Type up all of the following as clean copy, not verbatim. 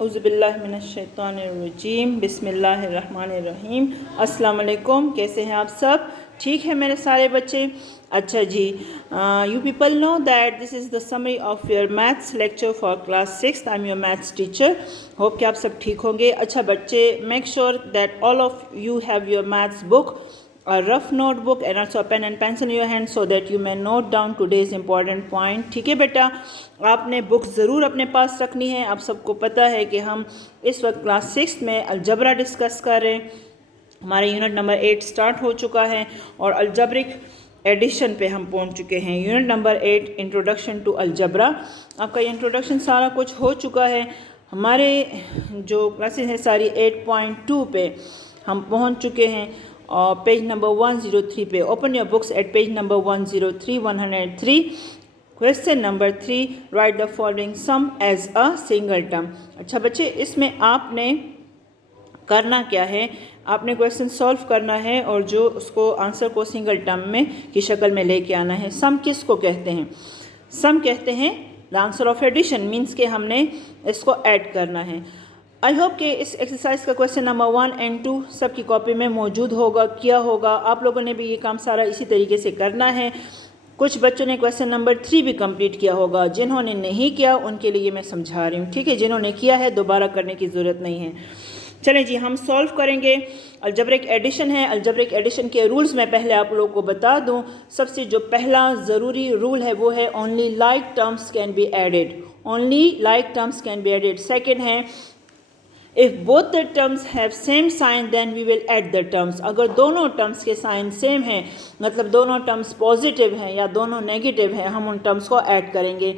औज़ुबिल्लाहिमिनश्शैतानिर्रजीम बिस्मिल्लाहिर्रहमानिर्रहीम। अस्सलाम वालेकुम। कैसे हैं आप सब? ठीक है मेरे सारे बच्चे? अच्छा जी, you people know that this is the summary of your maths lecture for class 6। I am your maths teacher. Hope कि आप सब ठीक होंगे। अच्छा बच्चे, make sure that all of you have your maths book, a rough notebook and also a pen and pencil in your hand so that you may note down today's important point। ठीक है बेटा, आपने book ज़रूर अपने पास रखनी है। आप सबको पता है कि हम इस वक्त क्लास 6 में अलजबरा डिस्कस कर रहे हैं। हमारे यूनिट नंबर 8 स्टार्ट हो चुका है और अलजब्रिक एडिशन पे हम पहुंच चुके हैं। Unit number 8 introduction to algebra. आपका ये इंट्रोडक्शन सारा कुछ हो चुका है। हमारे जो क्लासेस हैं सारी 8.2 पे हम पहुंच चुके हैं और पेज नंबर 103 पे। Open your books at page number 103। Question number 3, write the following sum as a single term. अच्छा बच्चे, इसमें आपने करना क्या है, आपने क्वेश्चन सॉल्व करना है और जो उसको आंसर को सिंगल टर्म में की शक्ल में लेके आना है। सम किसको कहते हैं? सम कहते हैं the answer of addition, means के हमने इसको ऐड करना है। आई होप कि इस एक्सरसाइज का क्वेश्चन नंबर 1 और 2 सबकी कॉपी में मौजूद होगा, किया होगा। आप लोगों ने भी ये काम सारा इसी तरीके से करना है। कुछ बच्चों ने क्वेश्चन नंबर 3 भी कंप्लीट किया होगा। जिन्होंने नहीं किया उनके लिए मैं समझा रही हूँ, ठीक है? जिन्होंने किया है दोबारा करने की ज़रूरत नहीं है। चलें जी, हम सॉल्व करेंगे। अलजब्रिक एडिशन है। अलजब्रिक एडिशन के रूल्स मैं पहले आप लोगों को बता दूं। सबसे जो पहला ज़रूरी रूल है वो है only like terms can be added. Only like terms can be added. Second है if both the terms have same sign then we will add the terms. अगर दोनों टर्म्स के साइन सेम हैं, मतलब दोनों टर्म्स पॉजिटिव हैं या दोनों नेगेटिव हैं, हम उन टर्म्स को ऐड करेंगे।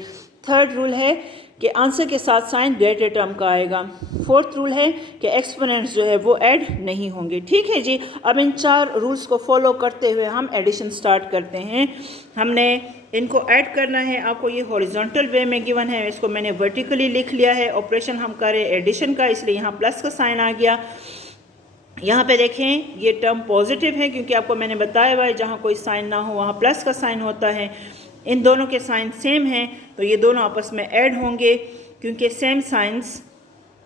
थर्ड रूल है कि आंसर के साथ साइन ग्रेटर टर्म का आएगा। फोर्थ रूल है कि एक्सपोनेंट्स जो है वो ऐड नहीं होंगे। ठीक है जी, अब इन 4 रूल्स को फॉलो करते हुए हम एडिशन स्टार्ट करते हैं। हमने इनको ऐड करना है। आपको ये हॉरिजॉन्टल वे में गिवन है, इसको मैंने वर्टिकली लिख लिया है। ऑपरेशन हम करें एडिशन का, इसलिए यहाँ प्लस का साइन आ गया। यहाँ पे देखें ये टर्म पॉजिटिव है क्योंकि आपको मैंने बताया हुआ है जहाँ कोई साइन ना हो वहाँ प्लस का साइन होता है। इन दोनों के साइन सेम हैं तो ये दोनों आपस में ऐड होंगे क्योंकि same signs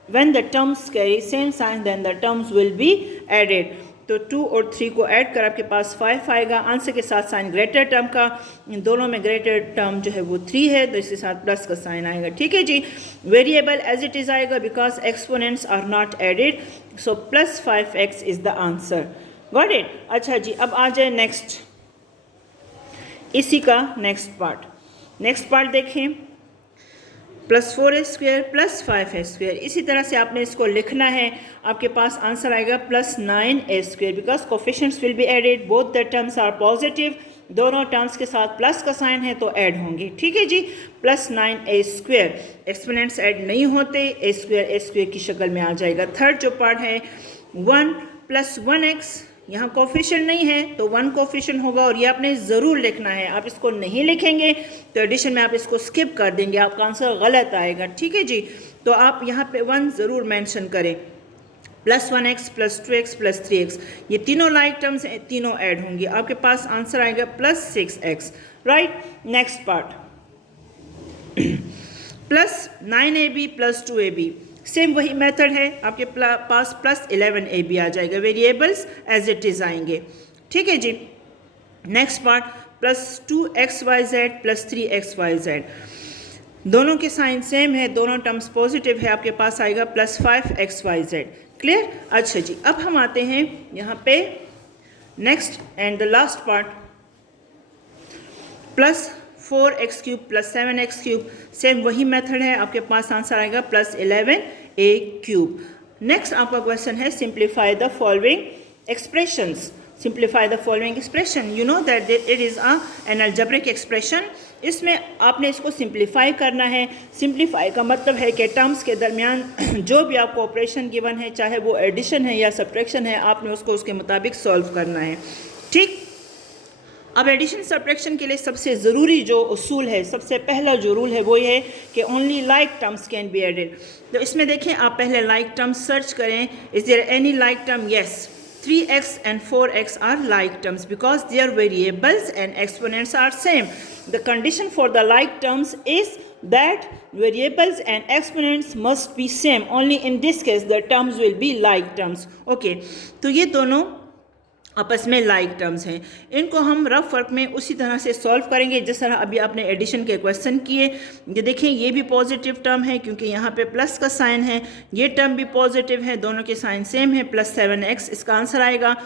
when the terms carry same sign then the terms will be added. तो 2 और 3 को ऐड कर आपके पास 5 आएगा। आंसर के साथ साइन ग्रेटर टर्म का, इन दोनों में ग्रेटर टर्म जो है वो 3 है तो इसके साथ प्लस का साइन आएगा। ठीक है जी, वेरिएबल एज इट इज़ आएगा because exponents are not added, so plus 5x is the answer. Got it? अच्छा जी, अब आ जाए नेक्स्ट, इसी का नेक्स्ट पार्ट देखें। +4a² + 5a²। इसी तरह से आपने इसको लिखना है। आपके पास आंसर आएगा +9a² because coefficients will be added, both the terms are positive, दोनों टर्म्स के साथ प्लस का साइन है तो ऐड होंगे। ठीक है जी, +9a²। एक्सपोनेंट्स ऐड नहीं होते, a² की शक्ल में आ जाएगा। थर्ड जो पार्ट है 1 + 1x, यहाँ कोफिशिएंट नहीं है तो 1 कोफिशिएंट होगा और ये आपने ज़रूर लिखना है। आप इसको नहीं लिखेंगे तो एडिशन में आप इसको स्किप कर देंगे, आपका आंसर गलत आएगा। ठीक है जी, तो आप यहाँ पे 1 ज़रूर मेंशन करें। +1x + 2x + 3x, ये तीनों लाइक टर्म्स हैं, तीनों ऐड होंगी। आपके पास आंसर आएगा +6x। Right, next part +9ab + 2ab। Same वही मेथड है, आपके पास +11ab आ जाएगा। वेरिएबल्स एज इट इज़ आएंगे। ठीक है जी, नेक्स्ट पार्ट +2xyz + 3xyz। दोनों के साइन सेम है, दोनों टर्म्स पॉजिटिव है। आपके पास आएगा +5xyz। क्लियर? अच्छा जी, अब हम आते हैं यहाँ पे next and the last part +4x³ + 7x³। Same वही मेथड है, आपके पास आंसर आएगा +11a³। नेक्स्ट आपका क्वेश्चन है simplify the following expressions. Simplify the following expression, you know that it is an algebraic expression. इसमें आपने इसको सिंप्लीफाई करना है। सिंप्लीफाई का मतलब है कि टर्म्स के दरमियान जो भी आपको ऑपरेशन गिवन है, चाहे वो एडिशन है या सब्ट्रैक्शन है, आपने उसको उसके मुताबिक सॉल्व करना है। ठीक, अब एडिशन सब्ट्रैक्शन के लिए सबसे ज़रूरी जो उसूल है, सबसे पहला जो रूल है वो ये है कि only like terms can be added. तो इसमें देखें, आप पहले लाइक टर्म्स सर्च करें। Is there any like term? Yes, 3x and 4x are like terms because their variables and exponents are same. The condition for the like terms is that variables and exponents must be same. Only in this case the terms will be like terms. Okay, तो ये दोनों आपस में like terms हैं, इनको हम rough work में उसी तरह से सॉल्व करेंगे जिस तरह अभी आपने एडिशन के क्वेश्चन किए। ये देखें, ये भी पॉजिटिव टर्म है क्योंकि यहाँ पे प्लस का साइन है, ये टर्म भी पॉजिटिव है, दोनों के साइन सेम है, +7x इसका आंसर आएगा।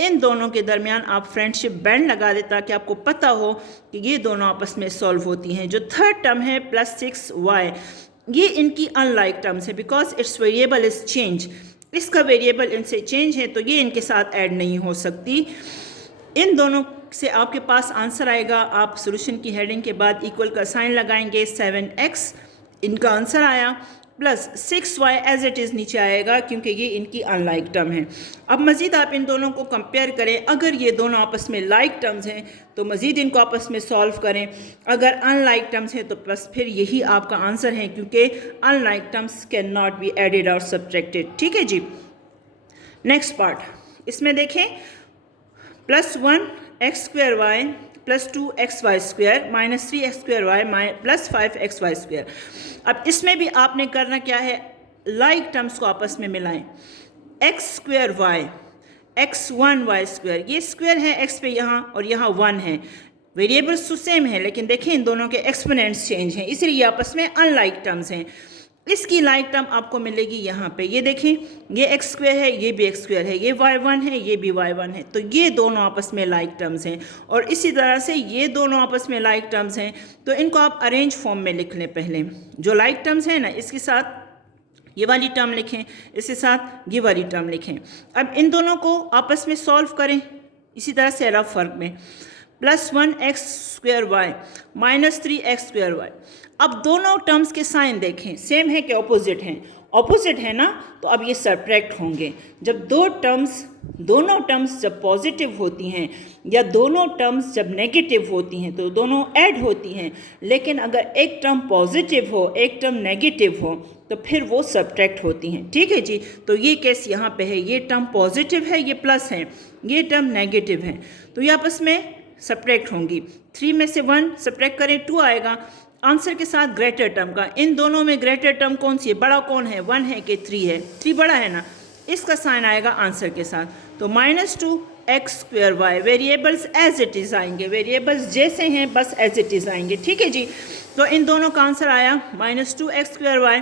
इन दोनों के दरमियान आप फ्रेंडशिप बैंड लगा दें ताकि आपको पता हो कि ये दोनों आपस में सॉल्व होती हैं। जो थर्ड टर्म है +6y, ये इनकी अनलाइक टर्म्स है because it's variable is change, इसका वेरिएबल इनसे चेंज है तो ये इनके साथ ऐड नहीं हो सकती। इन दोनों से आपके पास आंसर आएगा, आप सॉल्यूशन की हेडिंग के बाद इक्वल का साइन लगाएंगे, 7x इनका आंसर आया, +6y एज इट इज़ नीचे आएगा क्योंकि ये इनकी अनलाइक टर्म है। अब मज़ीद आप इन दोनों को कंपेयर करें, अगर ये दोनों आपस में लाइक टर्म्स हैं तो मज़ीद इनको आपस में सॉल्व करें, अगर अनलाइक टर्म्स हैं तो बस फिर यही आपका आंसर है क्योंकि unlike terms can not be added और सब्ट्रैक्टेड। ठीक है जी। नेक्स्ट पार्ट, इसमें देखें +1x²y +2xy² -3x²y +5xy²। अब इसमें भी आपने करना क्या है, लाइक टर्म्स को आपस में मिलाएं। x² x1y², ये स्क्वायर है x पे यहाँ और यहाँ 1 है, वेरिएबल्स तो सेम है लेकिन देखें इन दोनों के एक्सपोनेंट्स चेंज हैं, इसलिए ये आपस में अनलाइक टर्म्स हैं। इसकी लाइक टर्म आपको मिलेगी यहाँ पे, ये देखें, ये x² है, ये भी x² है, ये y1 है, ये भी y1 है, तो ये दोनों आपस में लाइक टर्म्स हैं। और इसी तरह से ये दोनों आपस में लाइक टर्म्स हैं, तो इनको आप अरेंज फॉर्म में लिख लें। पहले जो लाइक टर्म्स हैं ना, इसके साथ ये वाली टर्म लिखें, इसके साथ ये वाली टर्म लिखें। अब इन दोनों को आपस में सॉल्व करें इसी तरह से रफ फर्क में, +1x²y -3x²y। अब दोनों टर्म्स के साइन देखें, सेम है कि ऑपोजिट हैं? ऑपोजिट है ना, तो अब ये सब्ट्रैक्ट होंगे। जब दोनों टर्म्स जब पॉजिटिव होती हैं या दोनों टर्म्स जब नेगेटिव होती हैं तो दोनों ऐड होती हैं, लेकिन अगर एक टर्म पॉजिटिव हो एक टर्म नेगेटिव हो तो फिर वो सब्ट्रैक्ट होती हैं। ठीक है जी। तो ये केस यहाँ पे है, ये टर्म पॉजिटिव है, ये प्लस है, ये टर्म नेगेटिव है, तो ये आपस में सब्ट्रैक्ट होंगी। 3 में से 1 सब्ट्रैक्ट करें 2 आएगा आंसर के साथ ग्रेटर टर्म का। इन दोनों में ग्रेटर टर्म कौन सी है, बड़ा कौन है, 1 है कि 3 है? 3 बड़ा है ना, इसका साइन आएगा आंसर के साथ। तो -2x²y, variables as it is आएंगे, वेरिएबल्स जैसे हैं बस एज इट इज़ आएंगे। ठीक है जी। तो इन दोनों का आंसर आया -2x²y।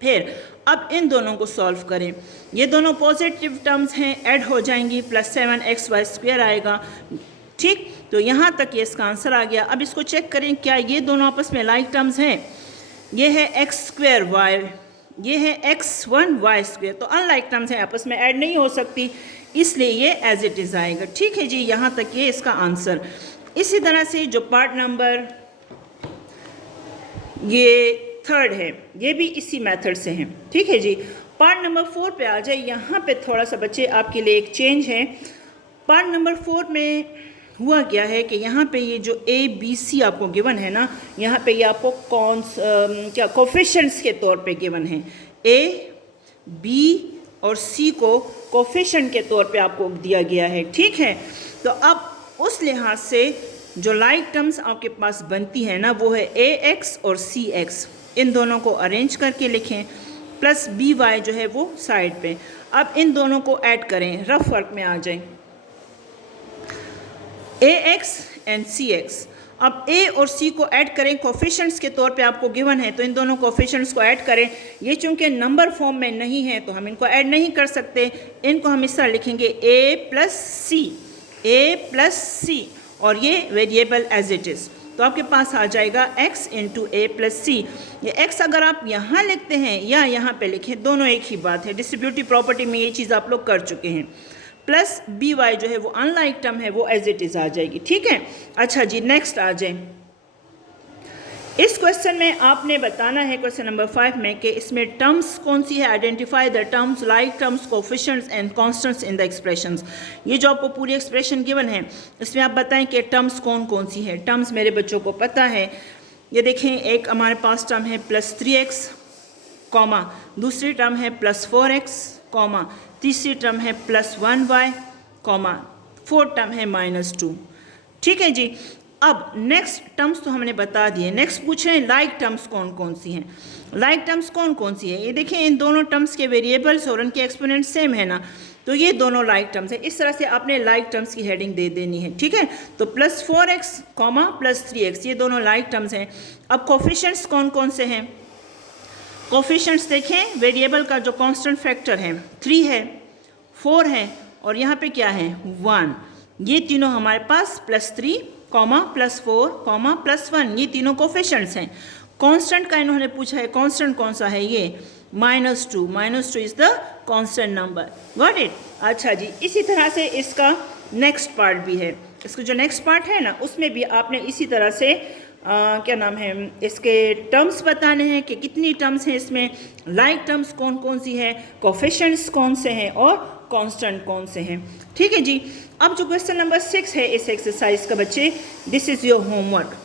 फिर अब इन दोनों को सॉल्व करें, ये दोनों पॉजिटिव टर्म्स हैं, ऐड हो जाएंगी, +7xy² आएगा। ठीक, तो यहाँ तक ये इसका आंसर आ गया। अब इसको चेक करें, क्या ये दोनों आपस में लाइक टर्म्स हैं? ये है x²y, ये है x1y², तो अनलाइक टर्म्स हैं, आपस में ऐड नहीं हो सकती, इसलिए ये एज इट इज़ आएगा। ठीक है जी, यहाँ तक ये इसका आंसर। इसी तरह से जो पार्ट नंबर ये थर्ड है, ये भी इसी मेथड से हैं। ठीक है जी। पार्ट नंबर 4 पे आ जाए। यहाँ पे थोड़ा सा बच्चे आपके लिए एक चेंज है। पार्ट नंबर 4 में हुआ क्या है कि यहाँ पे ये जो ABC आपको गिवन है ना, यहाँ पे ये आपको क्या कोफिशिएंट्स के तौर पे गिवन है। A, B और C को कोफिशिएंट के तौर पे आपको दिया गया है। ठीक है, तो अब उस लिहाज से जो लाइक टर्म्स आपके पास बनती है ना, वो है AX और CX। इन दोनों को अरेंज करके लिखें, प्लस BY जो है वो साइड पे। अब इन दोनों को ऐड करें, रफ वर्क में आ जाएं, AX एंड CX। अब A और C को ऐड करें, कोफिशिएंट्स के तौर पे आपको गिवन है, तो इन दोनों कोफिशिएंट्स को ऐड करें। ये चूंकि नंबर फॉर्म में नहीं है तो हम इनको ऐड नहीं कर सकते, इनको हम इस तरह लिखेंगे A + C और ये वेरिएबल एज इट इज़। तो आपके पास आ जाएगा x × A + C। ये x अगर आप यहाँ लिखते हैं या यहाँ पे लिखें, दोनों एक ही बात है। डिस्ट्रीब्यूटिव प्रॉपर्टी में ये चीज़ आप लोग कर चुके हैं। प्लस BY जो है वो अनलाइक टर्म है, वो एज इट इज़ आ जाएगी। ठीक है, अच्छा जी, नेक्स्ट आ जाए। इस क्वेश्चन में आपने बताना है, क्वेश्चन नंबर 5 में, कि इसमें टर्म्स कौन सी है। Identify the terms, like terms, coefficients and constants in the expressions. ये जो आपको पूरी एक्सप्रेशन गिवन है, इसमें आप बताएं कि टर्म्स कौन कौन सी है। टर्म्स मेरे बच्चों को पता है, ये देखें, एक हमारे पास टर्म है +3x, दूसरी टर्म है +4x, तीसरी टर्म है +1y, फोर्थ टर्म है -2। ठीक है जी। अब नेक्स्ट टर्म्स तो हमने बता दिए, नेक्स्ट पूछ रहे हैं लाइक टर्म्स कौन कौन सी हैं। लाइक टर्म्स कौन कौन सी है, ये देखिए इन दोनों टर्म्स के वेरिएबल्स और उनके एक्सपोनेंट सेम है ना, तो ये दोनों लाइक टर्म्स है। इस तरह से आपने लाइक टर्म्स की हेडिंग दे देनी है, ठीक है। तो +4x, +3x ये दोनों लाइक टर्म्स हैं। अब कोफिशिएंट्स कौन कौन से हैं, कोफिशिएंट्स देखें, वेरिएबल का जो कांस्टेंट फैक्टर है 3 है, 4 है और यहाँ पे क्या है 1, ये तीनों हमारे पास +3, +4, +1 ये तीनों कोफिशिएंट्स हैं। कांस्टेंट का इन्होंने पूछा है, कांस्टेंट कौन सा है, ये -2 is the constant number, got it. अच्छा जी, इसी तरह से इसका नेक्स्ट पार्ट भी है, इसका जो नेक्स्ट पार्ट है ना उसमें भी आपने इसी तरह से क्या नाम है, इसके टर्म्स बताने हैं कि कितनी टर्म्स हैं इसमें, लाइक टर्म्स कौन कौन सी है, कोफिशिएंट्स कौन से हैं और कांस्टेंट कौन से हैं, ठीक है जी। अब जो क्वेश्चन नंबर 6 है इस एक्सरसाइज का बच्चे, दिस इज़ योर होमवर्क,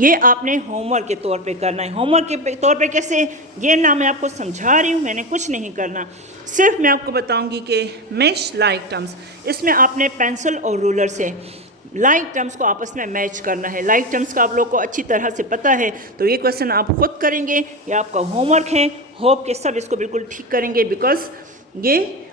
ये आपने होमवर्क के तौर पे करना है। होमवर्क के तौर पे कैसे, ये ना मैं आपको समझा रही हूँ, मैंने कुछ नहीं करना, सिर्फ मैं आपको बताऊंगी कि मैच लाइक टर्म्स, इसमें आपने पेंसिल और रूलर से लाइक टर्म्स को आपस में मैच करना है। लाइक टर्म्स का आप लोग को अच्छी तरह से पता है, तो ये क्वेश्चन आप खुद करेंगे, ये आपका होमवर्क है। होप के सब इसको बिल्कुल ठीक करेंगे, बिकॉज ये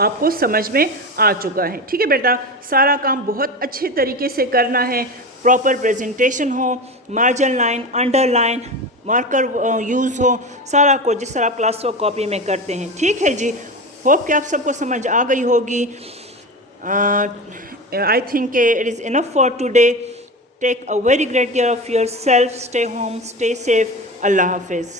आपको समझ में आ चुका है, ठीक है बेटा। सारा काम बहुत अच्छे तरीके से करना है, प्रॉपर प्रेजेंटेशन हो, margin line, underline, marker use हो, सारा कुछ जिस तरह आप क्लास वर्क कॉपी में करते हैं, ठीक है जी। होप कि आप सबको समझ आ गई होगी। I think it is enough for today. Take a very great care of yourself. Stay home, stay safe. Allah Hafiz.